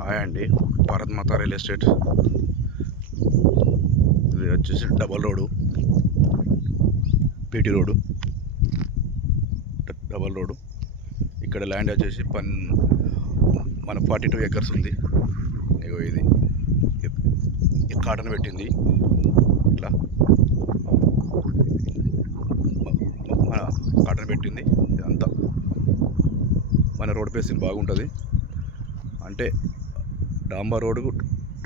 Hi అండి, భారత్ మాతా real estate. ఇది వచ్చేసి double road, PT road, double road. ఇక్కడ ల్యాండ్ వచ్చేసి మన 42 acres ఉంది. ఇగో ఇది కాటన్ పెట్టింది. ఇట్లా మన కాటన్ పెట్టింది. ఇదంతా మన రోడ్ ఫేసింగ్ బాగుంటుంది. అంటే డాంబర్ రోడ్డు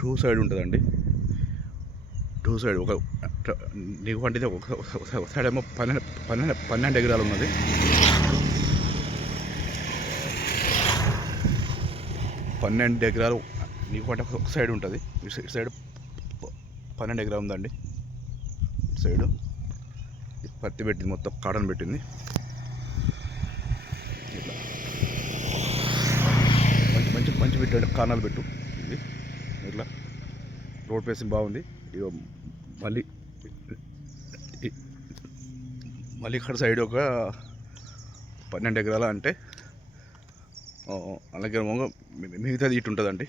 2 సైడ్ ఉంటుందండి. 2 సైడ్ ఒక నీకు పండితే ఒక సైడ్ ఏమో 12 ఎకరాలు ఉన్నది. 12 ఎకరాలు నీకు పంట ఒక సైడ్ ఉంటుంది. ఇటు సైడ్ 12 ఎకరాలు ఉందండి. ఇటు సైడు పత్తి పెట్టింది, మొత్తం కాటన్ పెట్టింది. ఇట్లా మంచి మంచి పెట్టాడు, కారణాలు పెట్టు. ఇది ఇట్లా రోడ్ ఫేసింగ్ బాగుంది. ఇక మళ్ళీ ఇక్కడ సైడ్ ఒక 12 ఎకరాలు అంటే అలాగే మిగతాది ఇటు ఉంటుందండి.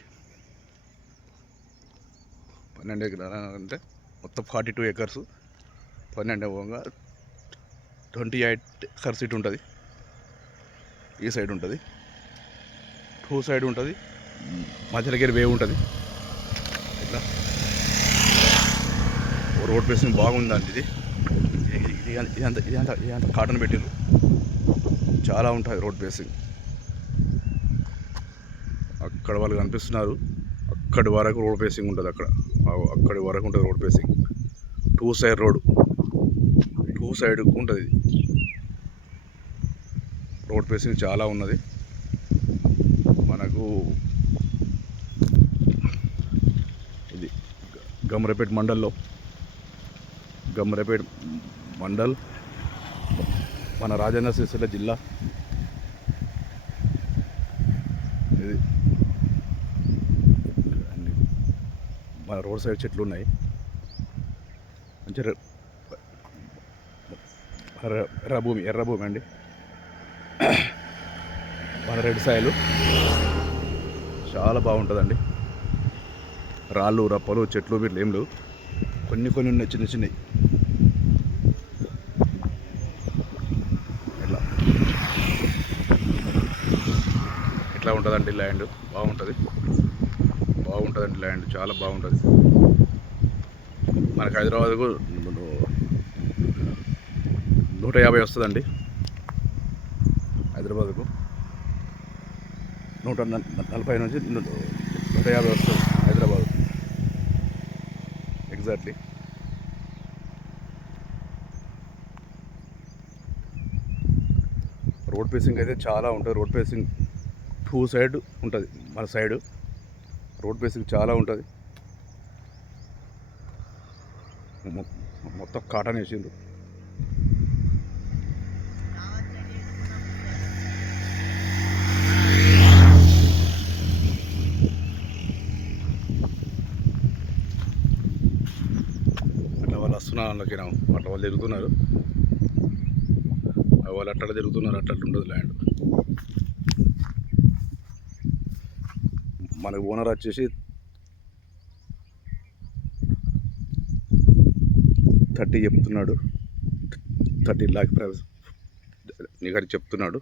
12 ఎకరాలు అంటే మొత్తం 42 acres. 12 28 acres ఇటు ఉంటుంది. ఈ సైడ్ ఉంటుంది, 2 సైడ్ ఉంటుంది. మధ్య దగ్గర వేవ్ ఉంటుంది. ఇట్లా రోడ్ ఫేసింగ్ బాగుందండి. ఇదంతా కాటన్ పెట్టిండ్రు. చాలా ఉంటుంది రోడ్ ఫేసింగ్. అక్కడ వాళ్ళు కనిపిస్తున్నారు. అక్కడి వరకు రోడ్ ఫేసింగ్ ఉంటుంది. అక్కడి వరకు ఉంటుంది road facing. 2 side road, 2 side ఉంటుంది. రోడ్ ఫేసింగ్ చాలా ఉన్నది. మనకు ఇది గమ్రపేట్ మండల్, మన రాజన్న సిరిసిల్ల జిల్లా. ఇది మన రోడ్ సైడ్ చెట్లు ఉన్నాయి. మంచి ఎర్రభూమి అండి. మన రెడ్ సాయిలు చాలా బాగుంటుందండి. రాళ్ళు రప్పలు చెట్లు వీళ్ళు ఏం లేవు. కొన్ని ఉన్నాయి, చిన్నవి. ఇట్లా ఉంటుందండి ల్యాండ్. బాగుంటుందండి ల్యాండ్, చాలా బాగుంటుంది. మనకు హైదరాబాద్కు 150 వస్తుందండి. హైదరాబాద్కు 140 నుంచి 150 వస్తుంది హైదరాబాద్ ఎగ్జాక్ట్లీ. రోడ్ ఫేసింగ్ అయితే చాలా ఉంటుంది. రోడ్ ఫేసింగ్ 2 సైడ్ ఉంటుంది. మన సైడు రోడ్ ఫేసింగ్ చాలా ఉంటుంది. మొత్తం కాటన్ వేసిండ్రు. అట్లా వాళ్ళు వస్తున్నారు. అందులోకి అట్లా వాళ్ళు తిరుగుతున్నారు. వాళ్ళు అట్లా తిరుగుతున్నారు. అట్లా ఉండదు ల్యాండ్. మనకు ఓనర్ వచ్చేసి 30 చెప్తున్నాడు. 30 lakh ప్రైస్ నీకు చెప్తున్నాడు.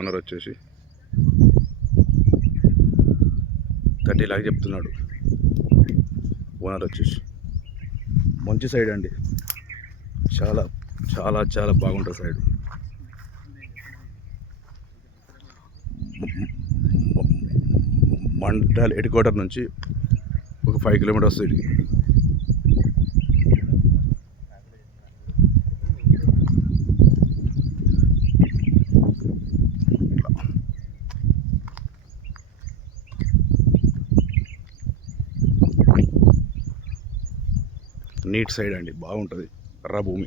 ఓనర్ వచ్చేసి 30 lakh చెప్తున్నాడు. ఓనర్ వచ్చేసి మంచి సైడ్ అండి. చాలా చాలా చాలా బాగుంటుంది సైడ్. మండల్ హెడ్ క్వార్టర్ నుంచి ఒక 5 kilometers వస్తుంది. నీట్ సైడ్ అండి, బాగుంటుంది. ఎర్ర భూమి.